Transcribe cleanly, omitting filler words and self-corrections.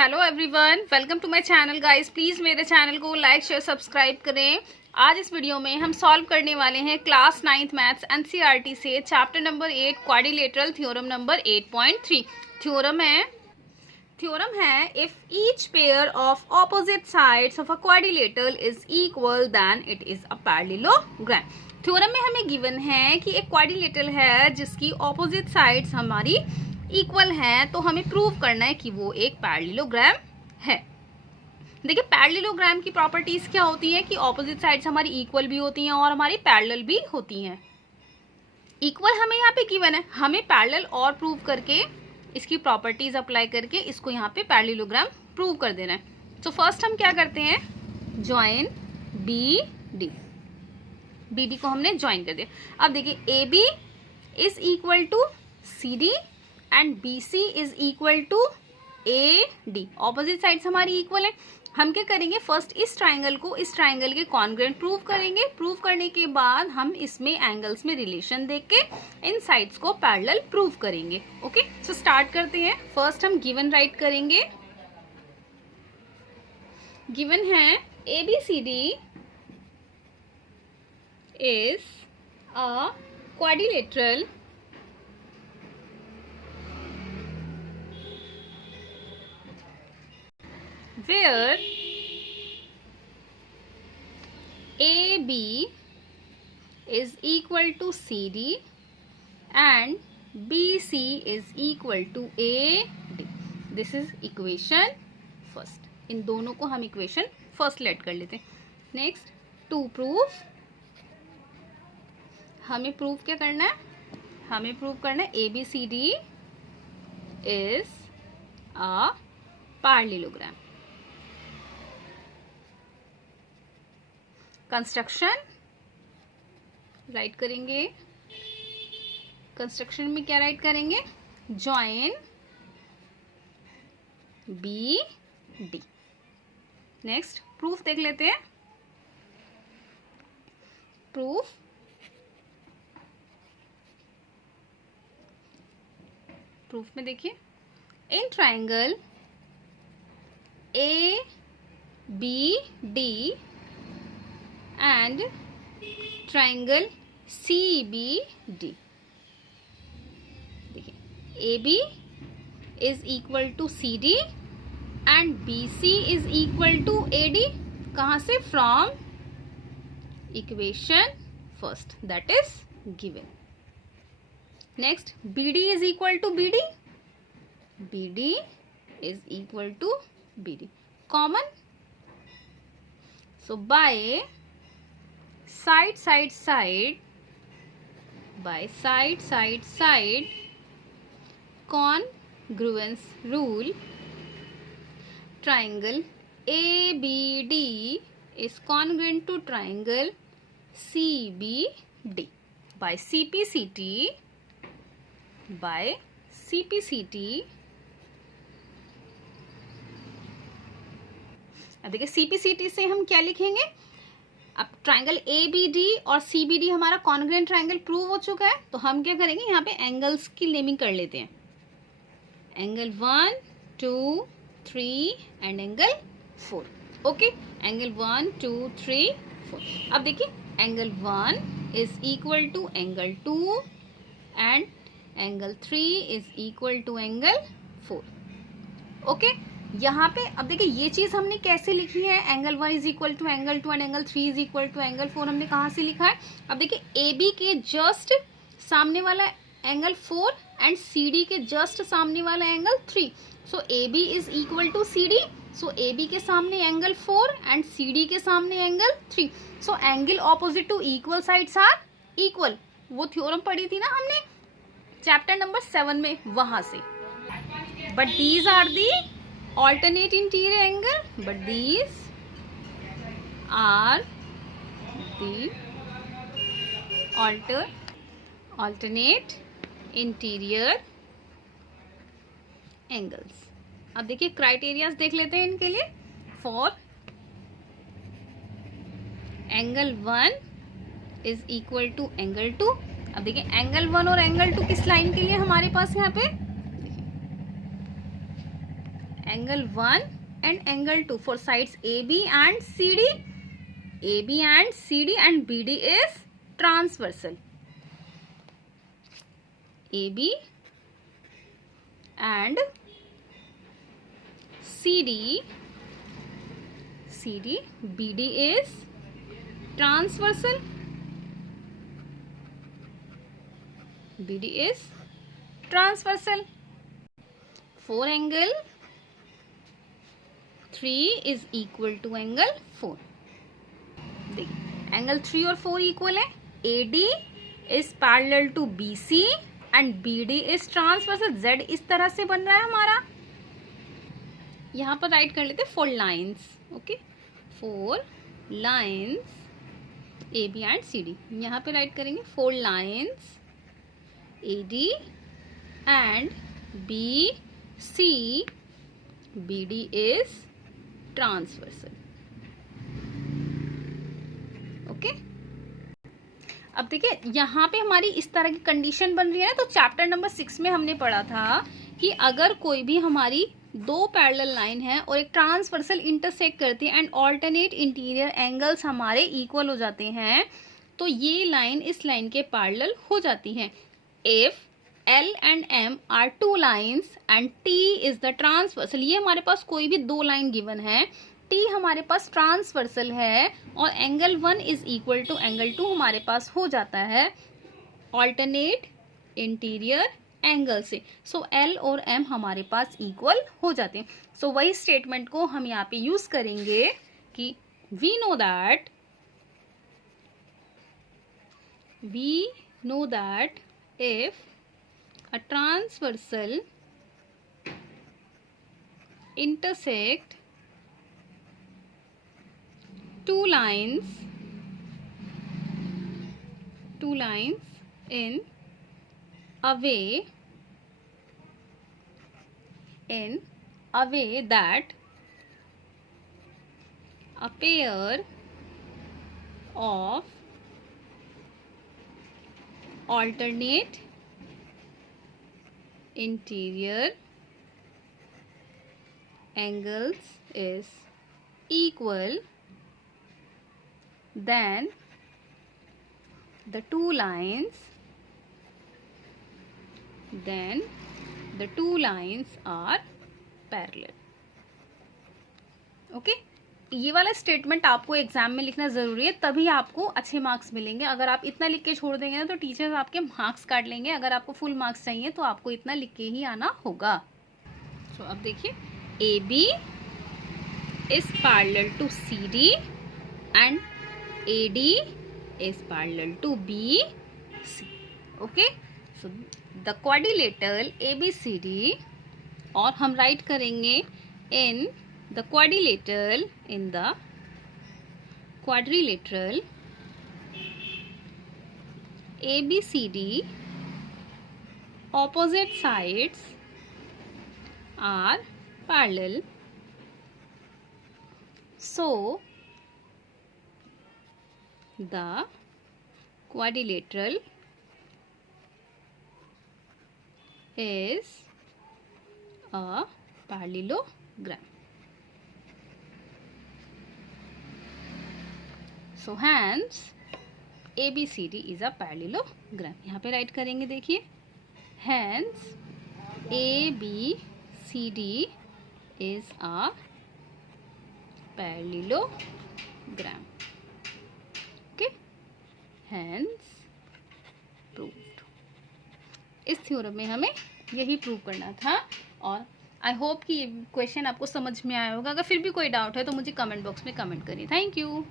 Hello everyone, welcome to my channel guys. Please मेरे channel को like share subscribe करें। आज इस वीडियो में हम सॉल्व करने वाले हैं क्लास 9th मैथ्स एनसीईआरटी से chapter number 8 quadrilateral theorem number 8.3। Theorem है if each pair of opposite sides of a quadrilateral is equal then it is a parallelogram. Theorem में हमें गिवन है कि एक क्वाड्रिलेटरल है जिसकी ऑपोजिट साइड्स हमारी इक्वल है, तो हमें प्रूव करना है कि वो एक पैरेललोग्राम है। देखिए पैरेललोग्राम की प्रॉपर्टीज क्या होती है कि ऑपोजिट साइड्स हमारी इक्वल भी होती हैं और हमारी पैरेलल भी होती हैं। इक्वल हमें यहाँ पे गिवन है, हमें पैरेलल और प्रूव करके इसकी प्रॉपर्टीज अप्लाई करके इसको यहाँ पे पैरेललोग्राम प्रूव कर देना है। तो फर्स्ट हम क्या करते हैं, ज्वाइन बी डी को हमने ज्वाइन कर दिया। अब देखिए A B is equal to C D and B C is equal to A D. Opposite sides हमारी इक्वल है। हम क्या करेंगे, फर्स्ट इस ट्राइंगल को इस ट्राइंगल के कॉन्ग्रुएंट प्रूव करेंगे। प्रूव करने के बाद हम इसमें एंगल्स में रिलेशन देख के इन साइड्स को पैरेलल प्रूव करेंगे। ओके, सो स्टार्ट करते हैं। फर्स्ट हम गिवन राइट करेंगे। गिवन है A B C D is a quadrilateral where AB is equal to CD and BC is equal to AD. This is equation first. इन दोनों को हम equation first let कर लेते हैं। नेक्स्ट टू प्रूफ, हमें proof क्या करना है, हमें प्रूव करना है ABCD is a parallelogram. Construction write करेंगे। कंस्ट्रक्शन में क्या राइट करेंगे, join B D. Next proof देख लेते हैं। प्रूफ में देखिए, in triangle A B D and triangle CBD, देखिए AB is equal to CD and BC is equal to AD। कहाँ से, from equation first that is given। next BD is equal to BD, BD is equal to BD common, so by side congruence rule, triangle ABD is congruent to triangle CBD by CPCT अब देखिए CPCT से हम क्या लिखेंगे। अब triangle ABD और CBD हमारा congruent triangle prove हो चुका है, तो हम क्या करेंगे, यहाँ पे एंगल्स की नेमिंग कर लेते हैं। Angle 1 2 3 and angle 4। Okay, angle 1 2 3 4। अब देखिए angle 1 is equal to angle 2 and angle 3 is equal to angle 4। Okay, यहाँ पे अब देखिए ये चीज हमने कैसे लिखी है, angle 1 is equal to angle 2 and angle 3 is equal to angle 4 हमने कहाँ से लिखा है। अब देखिए AB के जस्ट सामने वाला एंगल 4 एंड CD के जस्ट सामने वाला angle 3। So AB is equal to CD, so AB के सामने एंगल 4 एंड CD के सामने angle 3। So angle opposite to equal sides are equal. वो थ्योरम पढ़ी थी ना हमने चैप्टर नंबर 7 में, वहां से। But these are the alternate interior angle, but these are the alternate interior angles। अब देखिए क्राइटेरियाज देख लेते हैं इनके लिए। For angle 1 is equal to angle 2। अब देखिए एंगल 1 और एंगल 2 किस लाइन के लिए हमारे पास यहाँ पे, angle 1 and angle 2 for sides AB and CD. AB and CD and BD is transversal. AB and CD, BD is transversal. BD is transversal. For angle 3 is equal to angle 4. देखिए angle 3 और 4 equal है. AD is parallel to BC and BD is transversal. Z इस तरह से बन रहा है हमारा. यहाँ पर राइट कर लेते 4 lines. Okay, 4 lines AB and CD. यहाँ पे राइट करेंगे 4 lines AD and BC. BD is transversal. Okay, अब देखिए यहाँ पे हमारी इस तरह की कंडीशन बन रही है ना. तो चैप्टर नंबर 6 में हमने पढ़ा था कि अगर कोई भी हमारी दो पैरेलल लाइन है और एक ट्रांसवर्सल इंटरसेक्ट करती है एंड ऑल्टरनेट इंटीरियर एंगल्स हमारे इक्वल हो जाते हैं, तो ये लाइन इस लाइन के पैरेलल हो जाती हैं. If L and M are two lines and T is the transversal. ये हमारे पास कोई भी दो लाइन गिवन है, T हमारे पास ट्रांसवर्सल है और angle 1 is equal to angle 2 हमारे पास हो जाता है ऑल्टरनेट इंटीरियर एंगल से. सो L और M हमारे पास इक्वल हो जाते हैं. सो वही स्टेटमेंट को हम यहाँ पे यूज करेंगे कि we know that if a transversal intersect two lines in a way that a pair of alternate interior angles is equal, then the two lines are parallel. Okay, ये वाला स्टेटमेंट आपको exam में लिखना जरूरी है, तभी आपको अच्छे मार्क्स मिलेंगे. अगर आप इतना लिख के छोड़ देंगे ना तो टीचर्स आपके मार्क्स काट लेंगे. अगर आपको फुल मार्क्स चाहिए तो आपको इतना लिख के ही आना होगा. तो अब देखिए AB is parallel to CD and AD is parallel to BC. Okay, so the quadrilateral ABCD, और हम राइट करेंगे in the quadrilateral ABCD opposite sides are parallel, so the quadrilateral is a parallelogram. So hence ABCD is a parallelogram. यहाँ पे right करेंगे, देखिए hence ABCD is a parallelogram. Okay, hence proved. इस theorem में हमें यही prove करना था. और आई होप कि ये क्वेश्चन आपको समझ में आया होगा. अगर फिर भी कोई डाउट है तो मुझे कमेंट बॉक्स में कमेंट करिए. Thank you.